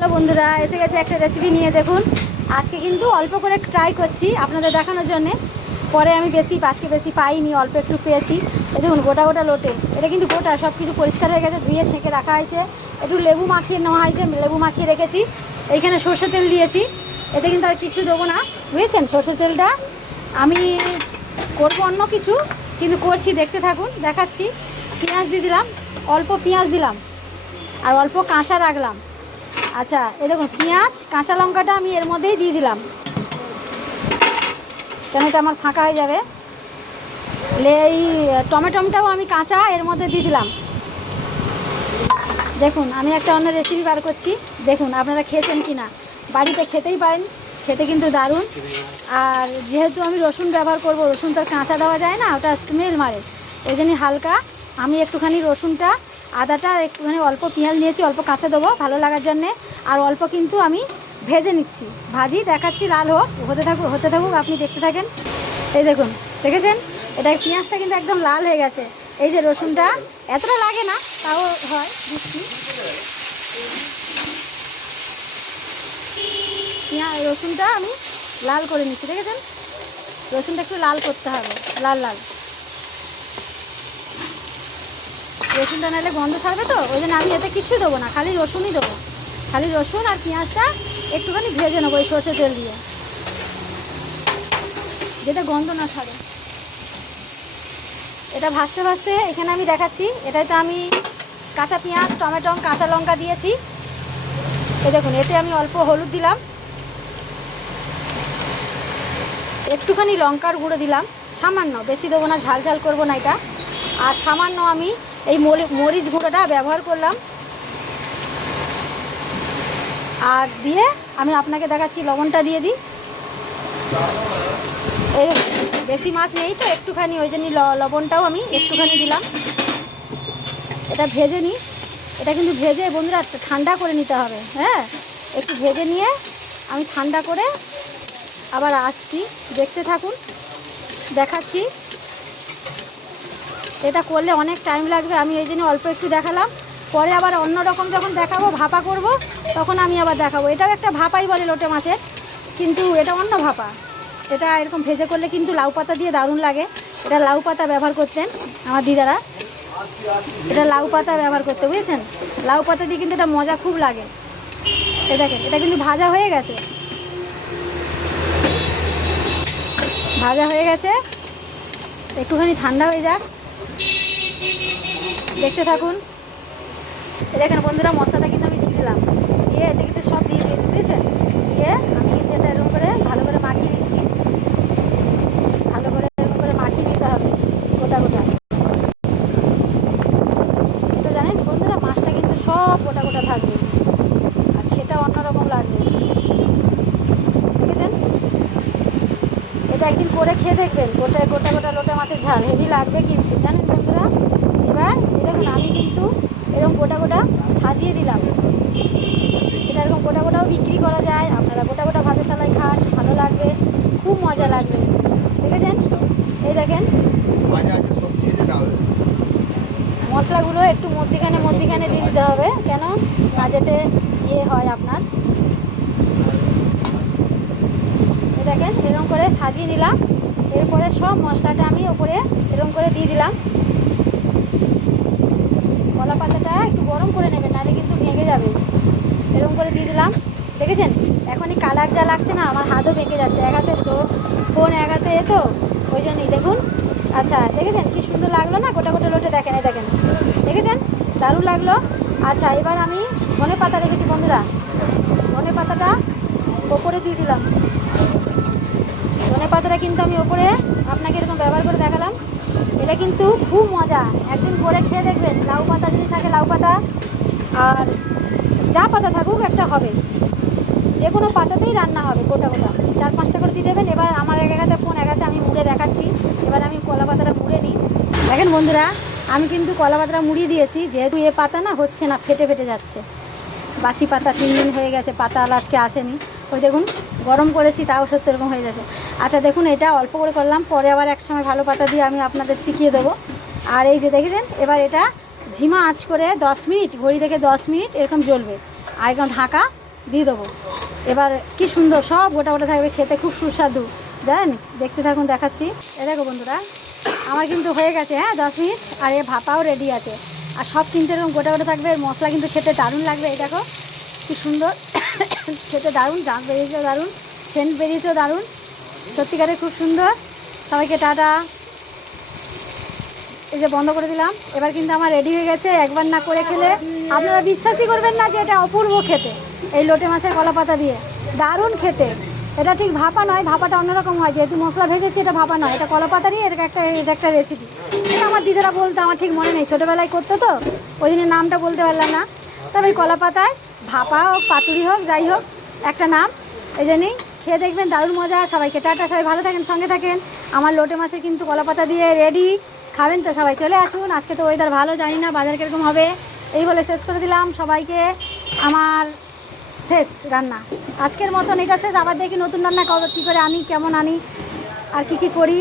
Hello বন্ধুরা, এসে গেছে একটা রেসিপি নিয়ে। দেখুন, আজকে কিন্তু অল্প করে ট্রাই করছি আপনাদের দেখানোর জন্যে। পরে আমি আজকে বেশি পাইনি, অল্প একটু পেয়েছি। এই দেখুন, গোটা গোটা লোটে, এটা কিন্তু গোটা, সব কিছু পরিষ্কার হয়ে গেছে, ধুয়ে ছেঁকে রাখা হয়েছে। একটু লেবু মাখিয়ে নেওয়া হয়েছে, লেবু মাখিয়ে রেখেছি। এইখানে সর্ষের তেল দিয়েছি, এতে কিন্তু আর কিছু দেবো না, বুঝেছেন। সর্ষের তেলটা আমি করবো অন্য কিছু, কিন্তু করছি, দেখতে থাকুন, দেখাচ্ছি। পেঁয়াজ দিয়ে দিলাম, অল্প পেঁয়াজ দিলাম, আর অল্প কাঁচা রাখলাম। আচ্ছা, এই দেখুন, পেঁয়াজ কাঁচা লঙ্কাটা আমি এর মধ্যেই দিয়ে দিলাম, কেন এটা আমার ফাঁকা হয়ে যাবে। এই টমেটোটাও আমি কাঁচা এর মধ্যে দিয়ে দিলাম। দেখুন, আমি একটা অন্য রেসিপি বার করছি, দেখুন আপনারা খেয়েছেন কি না। বাড়িতে খেতেই পারেন, খেতে কিন্তু দারুণ। আর যেহেতু আমি রসুন ব্যবহার করব, রসুন তার কাঁচা দেওয়া যায় না, ওটা স্মেল মারে। ওই জন্যই হালকা আমি একটুখানি রসুনটা, আদাটা একটুখানি, অল্প পেঁয়াজ নিয়েছি, অল্প কাঁচা দেবো ভালো লাগার জন্যে। আর অল্প কিন্তু আমি ভেজে নিচ্ছি, ভাজি দেখাচ্ছি, লাল হতে থাকুক, আপনি দেখতে থাকেন। এই দেখুন, দেখেছেন, এটা পেঁয়াজটা কিন্তু একদম লাল হয়ে গেছে। এই যে রসুনটা এতটা লাগে না, তাও হয় দিচ্ছি। রসুনটা আমি লাল করে নিচ্ছি, দেখেছেন। রসুনটা একটু লাল করতে হবে, লাল লাল। রসুনটা নাহলে গন্ধ ছাড়বে, তো ওই জন্য আমি এতে কিছু দেবো না, খালি রসুনই দেবো। খালি রসুন আর পেঁয়াজটা একটুখানি ভেজে নেবো এই সর্ষের তেল দিয়ে, যেটা গন্ধ না ছাড়ে। এটা ভাজতে ভাজতে এখানে আমি দেখাচ্ছি, এটাতে আমি কাঁচা পেঁয়াজ, টমেটো, কাঁচা লঙ্কা দিয়েছি। এই দেখুন, এতে আমি অল্প হলুদ দিলাম, একটুখানি লঙ্কার গুঁড়ো দিলাম, সামান্য, বেশি দেবো না, ঝাল ঝাল করবো না এটা। আর সামান্য আমি এই মরিচ গুঁড়োটা ব্যবহার করলাম। আর দিয়ে আমি আপনাকে দেখাচ্ছি, লবণটা দিয়ে দিই। এই বেশি মাছ নেই তো, একটুখানি, ওই জন্য লবণটাও আমি একটুখানি দিলাম। এটা ভেজে নিই, এটা কিন্তু ভেজে বন্ধুরা ঠান্ডা করে নিতে হবে, হ্যাঁ। একটু ভেজে নিয়ে আমি ঠান্ডা করে আবার আসছি, দেখতে থাকুন, দেখাচ্ছি। এটা করলে অনেক টাইম লাগবে, আমি এই জন্য অল্প একটু দেখালাম। পরে আবার অন্য রকম যখন দেখাবো, ভাপা করব, তখন আমি আবার দেখাবো। এটাও একটা ভাপাই বলে লোটে মাছের, কিন্তু এটা অন্য ভাপা। এটা এরকম ভেজে করলে কিন্তু লাউ পাতা দিয়ে দারুণ লাগে। এটা লাউ পাতা ব্যবহার করতেন আমার দিদারা, এটা লাউ পাতা ব্যবহার করতে, বুঝেছেন। লাউ পাতা দিয়ে কিন্তু এটা মজা খুব লাগে। এ দেখেন, এটা কিন্তু ভাজা হয়ে গেছে, ভাজা হয়ে গেছে, একটুখানি ঠান্ডা হয়ে যাক, দেখতে থাকুন। দেখেন বন্ধুরা, মশলাটা কিন্তু আমি দিয়ে দিলাম, দিয়ে এতে কিন্তু সব দিয়ে দিয়েছি, বুঝেছেন। দিয়ে আমি কিন্তু এটা এরকম করে ভালো করে মাখিয়ে নিচ্ছি, ভালো করে এরকম করে মাখিয়ে নিতে হবে গোটা গোটা। এটা জানেন বন্ধুরা, মাছটা কিন্তু সব গোটা গোটা থাকবে, আর খেটা অন্যরকম লাগবে, দেখেছেন। এটা একদিন করে খেয়ে দেখবেন, গোটা গোটা গোটা লোটে মাছের ঝাল হেভি লাগবে কিন্তু, জানেন বন্ধুরা। এবার এই দেখুন, আমি কিন্তু এরকম গোটা গোটা সাজিয়ে দিলাম। এটা এরকম গোটা গোটাও বিক্রি করা যায়, আপনারা গোটা গোটা ভাতের থালায় খান, ভালো লাগবে, খুব মজা লাগবে, দেখেছেন। এই দেখেন, মশলাগুলো একটু মধ্যিখানে মধ্যিখানে দিয়ে দিতে হবে, কেন না যেতে ইয়ে হয় আপনার। এই দেখেন, এরকম করে সাজিয়ে নিলাম। এরপরে সব মশলাটা আমি ওপরে এরকম করে দিয়ে দিলাম। কলা পাতাটা একটু গরম করে নেবেন, নাহলে কিন্তু ভেঙে যাবে। এরকম করে দিয়ে দিলাম, দেখেছেন। এখনই কালার যা লাগছে না, আমার হাতও ভেঙে যাচ্ছে, এক হাতে তো ফোন, এক হাতে তো, ওই জন্যই দেখুন। আচ্ছা, দেখেছেন কি সুন্দর লাগলো না, গোটা গোটা লোটে, দেখেন, এই দেখেন, দেখেছেন, দারুণ লাগলো। আচ্ছা, এবার আমি ধনে পাতা রেখেছি বন্ধুরা, ধনে পাতাটা ওপরে দিয়ে দিলাম। ধনে পাতাটা কিন্তু আমি ওপরে আপনাকে এরকম ব্যবহার করে দেখালাম। এটা কিন্তু খুব মজা, একদিন করে খেয়ে দেখবেন। লাউ পাতা যদি থাকে, লাউ পাতা, আর যা পাতা থাকুক একটা হবে, যে কোনো পাতাতেই রান্না হবে, গোটা গোটা 4-5টা করে দিয়ে দেবেন। এবার আমার এক হাতে ফোন, এক হাতে আমি মুড়ে দেখাচ্ছি। এবার আমি কলা পাতাটা মুড়ে নিই। দেখেন বন্ধুরা, আমি কিন্তু কলা পাতাটা মুড়িয়ে দিয়েছি, যেহেতু এ পাতা না হচ্ছে না, ফেটে ফেটে যাচ্ছে, বাসি পাতা, 3 দিন হয়ে গেছে, পাতা আজকে আসেনি। ওই দেখুন, গরম করেছি, তাও সত্যি এরকম হয়ে যাচ্ছে। আচ্ছা দেখুন, এটা অল্প করে করলাম, পরে আবার এক সময় ভালো পাতা দিয়ে আমি আপনাদের শিখিয়ে দেবো। আর এই যে দেখেছেন, এবার এটা ঝিমা আঁচ করে 10 মিনিট, ঘড়ি থেকে 10 মিনিট এরকম জ্বলবে, আর এরকম ঢাকা দিয়ে দেবো। এবার কি সুন্দর সব গোটা গোটা থাকবে, খেতে খুব সুস্বাদু জানেন। দেখতে থাকুন, দেখাচ্ছি। এ দেখো বন্ধুরা, আমার কিন্তু হয়ে গেছে, হ্যাঁ 10 মিনিট। আর এ ভাপাও রেডি আছে। আর সব কিন্তু এরকম গোটা গোটা থাকবে। এর মশলা কিন্তু খেতে দারুণ লাগবে। এই দেখো কি সুন্দর খেতে, দারুণ জাঁক বেরিয়েছেও দারুণ, সেন্ট বেরিয়েছেও দারুণ, সত্যিকারে খুব সুন্দর। সবাইকে টাটা। এই যে বন্ধ করে দিলাম। এবার কিন্তু আমার রেডি হয়ে গেছে। একবার না করে খেলে আপনারা বিশ্বাসই করবেন না যে এটা অপূর্ব খেতে। এই লোটে মাছের কলা পাতা দিয়ে দারুণ খেতে। এটা ঠিক ভাপা নয়, ভাপাটা অন্যরকম হয়, যেহেতু মশলা ভেজেছি। এটা ভাপা নয়, এটা কলা পাতা দিয়ে এটা একটা রেসিপি। এটা আমার দিদিরা বলতো, আমার ঠিক মনে নেই, ছোটোবেলায় করতো তো ওই দিনের নামটা বলতে পারলাম না। তবে এই কলা পাতায় ভাপা হোক পাতুরি হোক যাই হোক একটা নাম, এই জন্যই খেয়ে দেখবেন দারুণ মজা। সবাইকে টাটা, সবাই ভালো থাকেন, সঙ্গে থাকেন। আমার লোটে মাছের কিন্তু কলা পাতা দিয়ে রেডি। খাবেন তো সবাই, চলে আসুন। আজকে তো ওয়েদার ভালো, জানি না বাজার কীরকম হবে। এই বলে শেষ করে দিলাম সবাইকে। আমার শেষ রান্না আজকের মতন, এটা শেষ। আবার দেখি নতুন রান্না কী করে আনি, কেমন আনি, আর কি করি।